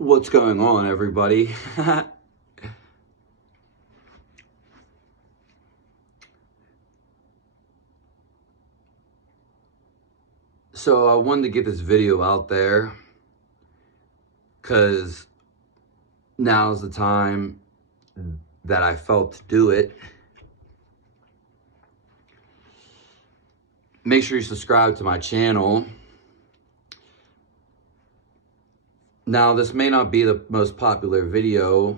What's going on, everybody? So I wanted to get this video out there because now's the time that I felt to do it. Make sure you subscribe to my channel. Now, this may not be the most popular video,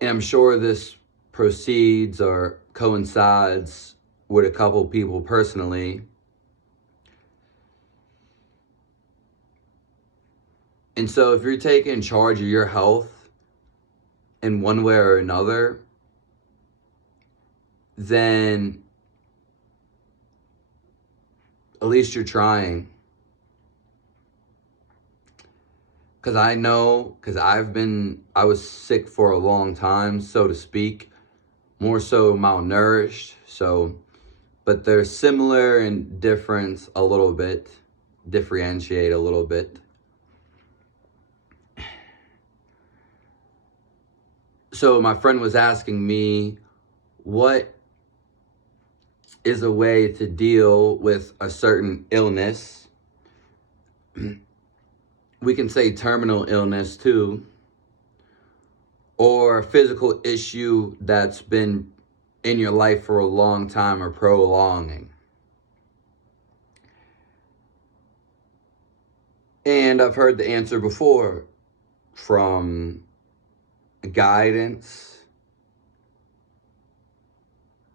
and I'm sure this proceeds or coincides with a couple people personally. And so if you're taking charge of your health in one way or another, then at least you're trying. Because I know, because I was sick for a long time, so to speak, more so malnourished. But they're similar and different a little bit, differentiate a little bit. So my friend was asking me, what is a way to deal with a certain illness? We can say terminal illness too, or a physical issue that's been in your life for a long time or prolonging. And I've heard the answer before from guidance,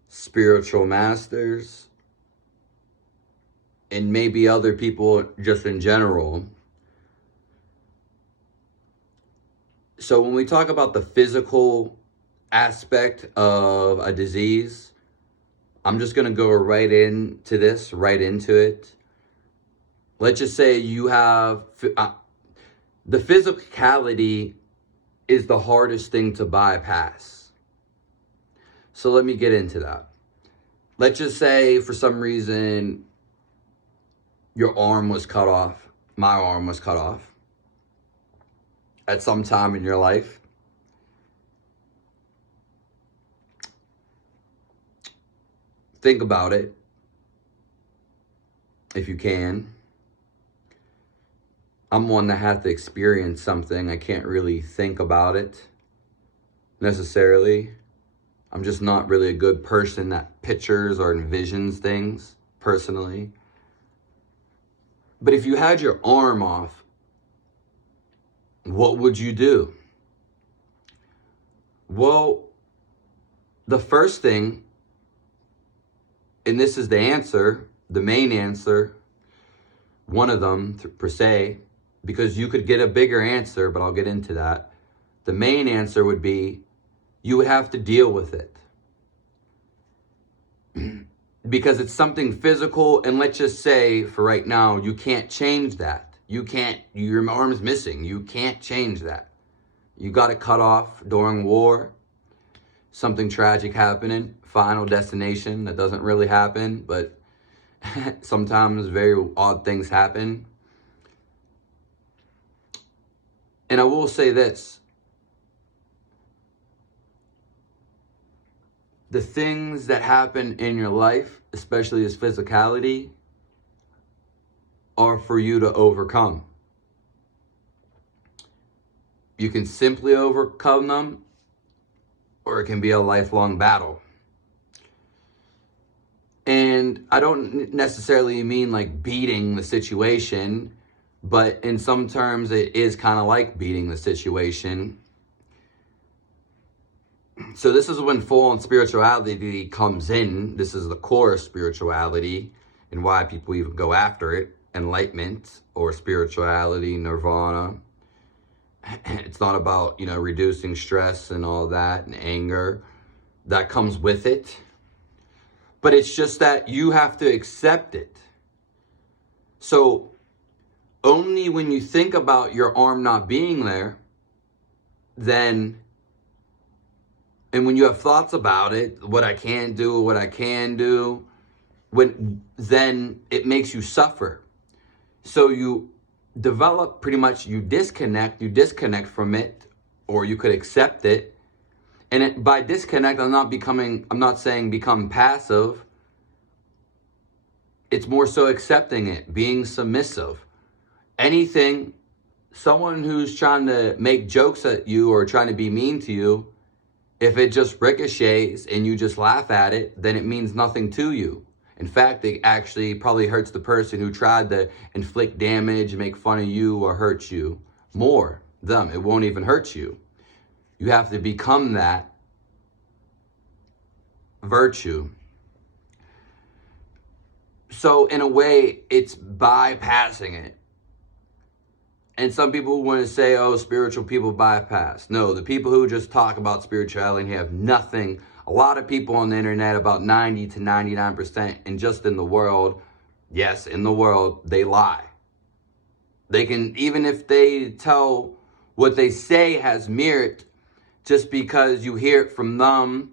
spiritual masters, and maybe other people just in general. So when we talk about the physical aspect of a disease, I'm just going to go right into it. Let's just say you have, the physicality is the hardest thing to bypass. So let me get into that. Let's just say for some reason your arm was cut off. My arm was cut off at some time in your life. Think about it, if you can. I'm one that had to experience something. I can't really think about it necessarily. I'm just not really a good person that pictures or envisions things personally. But if you had your arm off, what would you do? Well, the first thing, and this is the answer, the main answer, one of them per se, because you could get a bigger answer, but I'll get into that. The main answer would be you would have to deal with it. Because it's something physical, and let's just say for right now, you can't change that. Your arm is missing. You can't change that. You got it cut off during war. Something tragic happening. Final destination. That doesn't really happen, but sometimes very odd things happen. And I will say this. The things that happen in your life, especially as physicality, are for you to overcome. You can simply overcome them, or it can be a lifelong battle. And I don't necessarily mean like beating the situation, but in some terms it is kind of like beating the situation. So this is when full-on spirituality comes in. This is the core of spirituality and why people even go after it. Enlightenment or spirituality, nirvana. It's not about, reducing stress and all that and anger. That comes with it. But it's just that you have to accept it. So only when you think about your arm not being there, then, and when you have thoughts about it, what I can do, then it makes you suffer. So you develop, pretty much you disconnect from it, or you could accept it. And by disconnect, I'm not saying become passive. It's more so accepting it, being submissive. Someone who's trying to make jokes at you or trying to be mean to you, if it just ricochets and you just laugh at it, then it means nothing to you. In fact, it actually probably hurts the person who tried to inflict damage, make fun of you, or hurt you more. It won't even hurt you. You have to become that virtue. So in a way, it's bypassing it. And some people want to say, oh, spiritual people bypass. No, the people who just talk about spirituality have nothing. A lot of people on the internet, about 90 to 99%, and just in the world, yes, in the world, they lie. They can, even if they tell what they say has merit, just because you hear it from them,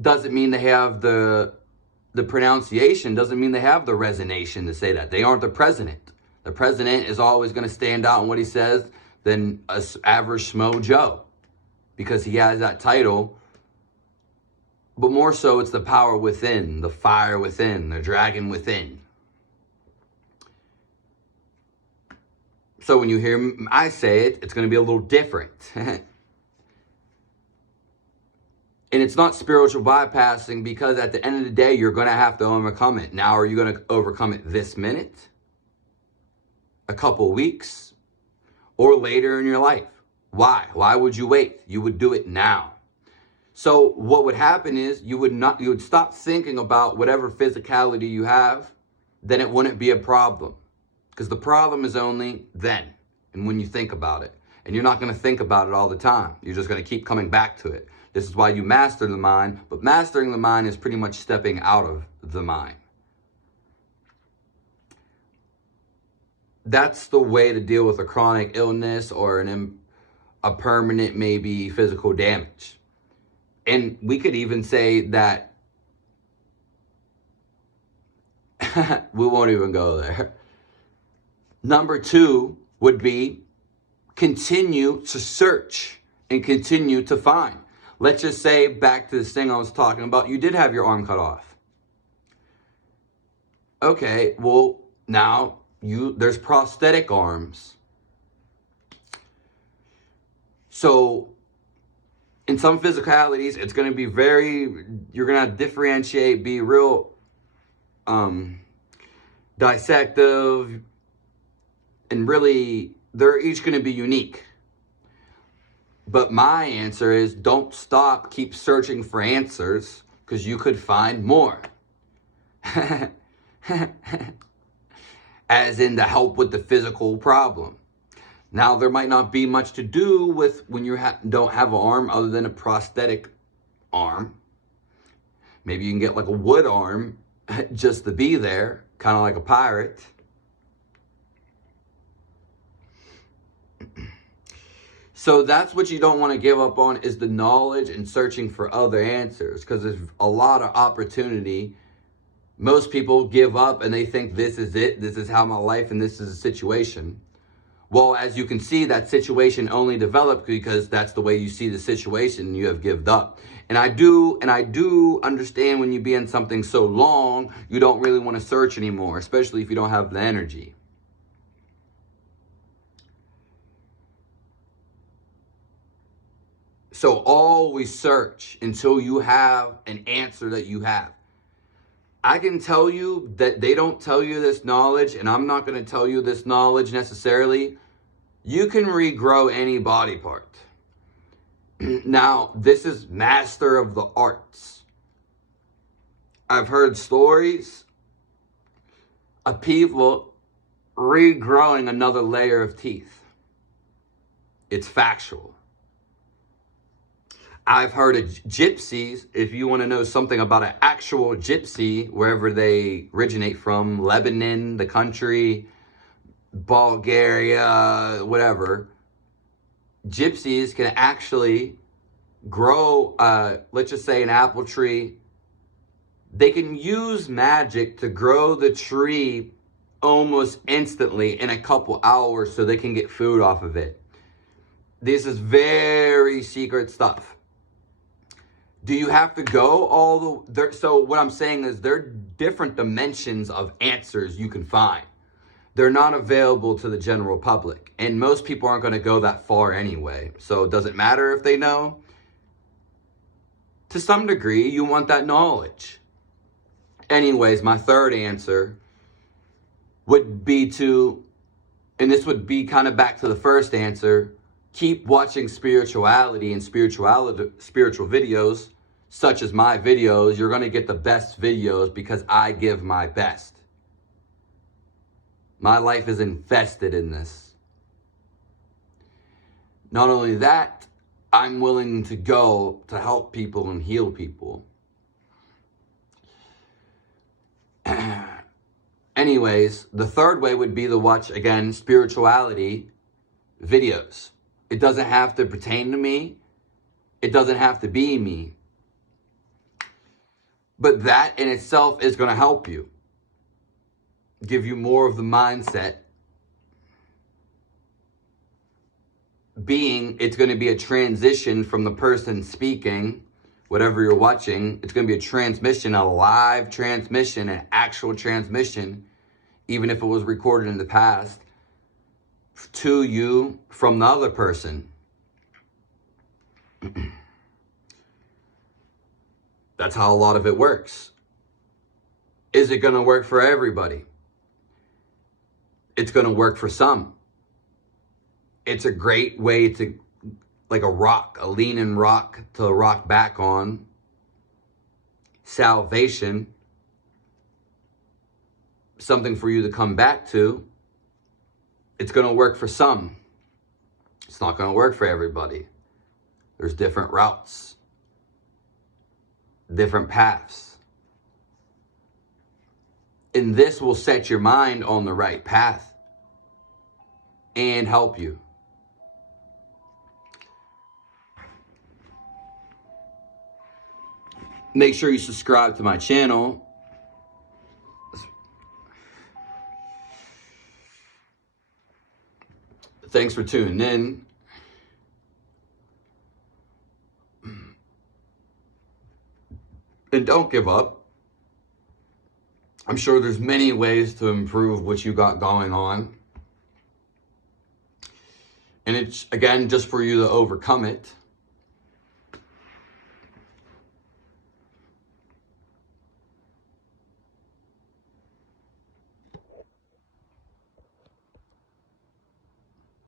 doesn't mean they have the pronunciation, doesn't mean they have the resonation to say that. They aren't the president. The president is always going to stand out in what he says than an average Schmo Joe, because he has that title. But more so, it's the power within, the fire within, the dragon within. So when you hear I say it, it's going to be a little different. And it's not spiritual bypassing, because at the end of the day, you're going to have to overcome it. Now, are you going to overcome it this minute? A couple weeks? Or later in your life? Why? Why would you wait? You would do it now. So what would happen is you would stop thinking about whatever physicality you have, then it wouldn't be a problem. Because the problem is only then and when you think about it. And you're not going to think about it all the time. You're just going to keep coming back to it. This is why you master the mind. But mastering the mind is pretty much stepping out of the mind. That's the way to deal with a chronic illness or a permanent, maybe, physical damage. And we could even say that we won't even go there. Number 2 would be continue to search and continue to find. Let's just say, back to this thing I was talking about, you did have your arm cut off. Okay, well, now there's prosthetic arms. So in some physicalities, it's going to be you're going to differentiate, be real dissective, and really, they're each going to be unique. But my answer is, don't stop, keep searching for answers, because you could find more. As in, to help with the physical problem. Now, there might not be much to do with when you don't have an arm other than a prosthetic arm. Maybe you can get like a wood arm just to be there, kind of like a pirate. So that's what you don't want to give up on, is the knowledge and searching for other answers, because there's a lot of opportunity. Most people give up and they think this is it, this is how my life, and this is a situation. Well, as you can see, that situation only developed because that's the way you see the situation, and you have given up. And I do understand when you be in something so long, you don't really want to search anymore, especially if you don't have the energy. So always search until you have an answer that you have. I can tell you that they don't tell you this knowledge, and I'm not going to tell you this knowledge necessarily. You can regrow any body part. Now, this is master of the arts. I've heard stories of people regrowing another layer of teeth. It's factual. I've heard of gypsies. If you want to know something about an actual gypsy, wherever they originate from, Lebanon, the country, Bulgaria, whatever, gypsies can actually grow, let's just say an apple tree. They can use magic to grow the tree almost instantly in a couple hours so they can get food off of it. This is very secret stuff. Do you have to go all the... So what I'm saying is there are different dimensions of answers you can find. They're not available to the general public. And most people aren't going to go that far anyway. So does it matter if they know? To some degree, you want that knowledge. Anyways, my third answer would be to, and this would be kind of back to the first answer, keep watching spirituality and spiritual videos, such as my videos. You're going to get the best videos because I give my best. My life is invested in this. Not only that, I'm willing to go to help people and heal people. Anyways, the third way would be to watch, again, spirituality videos. It doesn't have to pertain to me. It doesn't have to be me. But that in itself is going to help you. Give you more of the mindset. It's going to be a transition from the person speaking, whatever you're watching. It's going to be a transmission, a live transmission, an actual transmission, even if it was recorded in the past, to you from the other person. That's how a lot of it works. Is it going to work for everybody? It's going to work for some. It's a great way to, like a rock, a leaning rock to rock back on. Salvation. Something for you to come back to. It's going to work for some. It's not going to work for everybody. There's different routes. Different paths. And this will set your mind on the right path and help you. Make sure you subscribe to my channel. Thanks for tuning in. And don't give up. I'm sure there's many ways to improve what you got going on. And it's, again, just for you to overcome it.